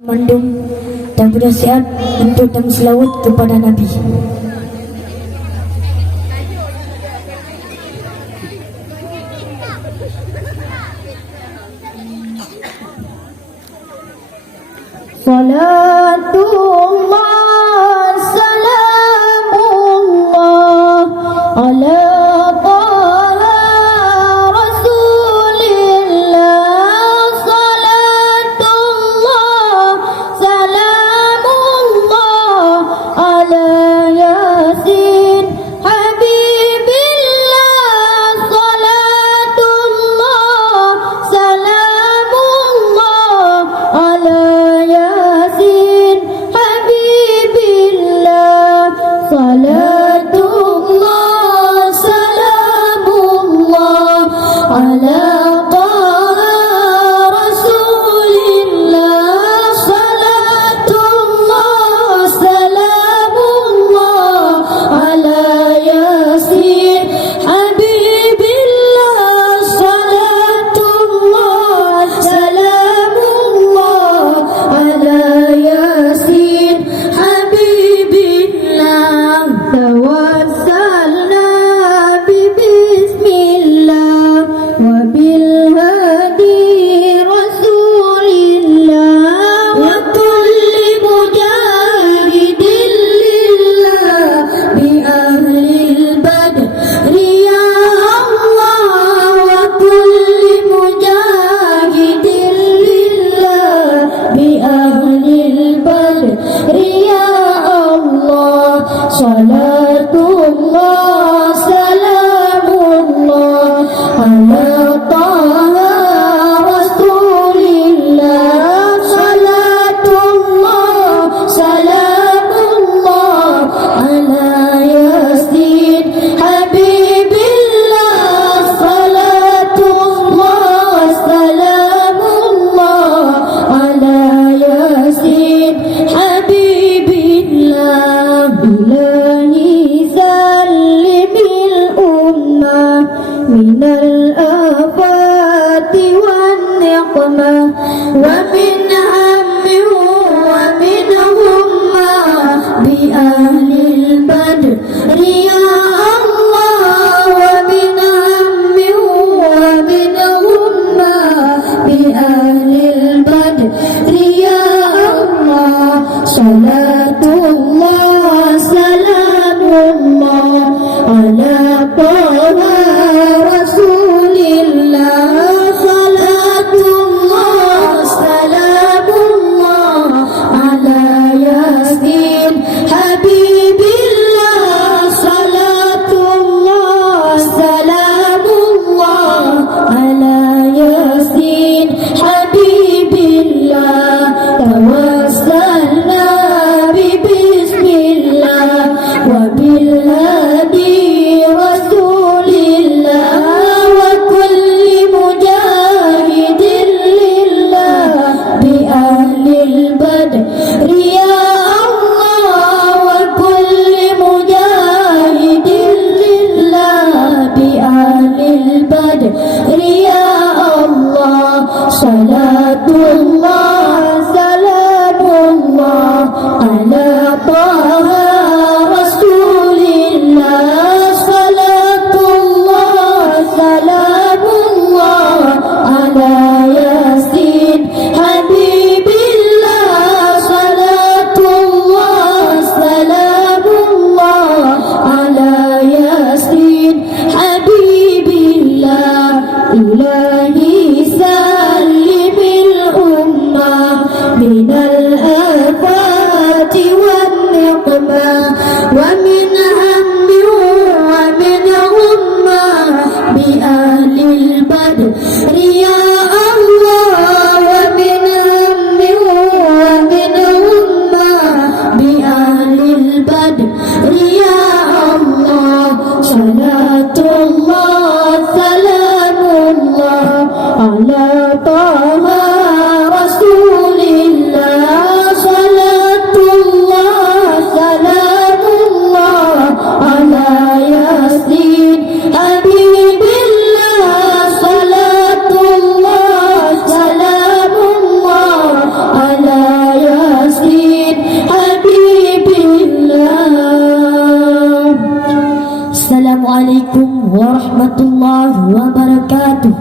Mandung dan bernasihat untuk dan selawat kepada Nabi. Salatullah salamullah ala Salatullah salamullah ala taha rasulillah. Salatullah salamullah ala yasin habibillah. Salatullah salamullah ala yasin habibillah. من الآفات والنقمة ومن هم ومن غمة بأهل البدر يا الله. ومن هم ومن غمة بأهل البدر يا الله. صلاة الله سلام الله على طه ومن هم ومن غمة بأهل البدر يا الله. ومن هم ومن غمة بأهل البدر يا الله. صلاة الله سلام الله على طه رسول الله. صلاة الله سلام الله على ياسين حبيب الله. صلاة الله سلام الله على عليكم ورحمة الله وبركاته.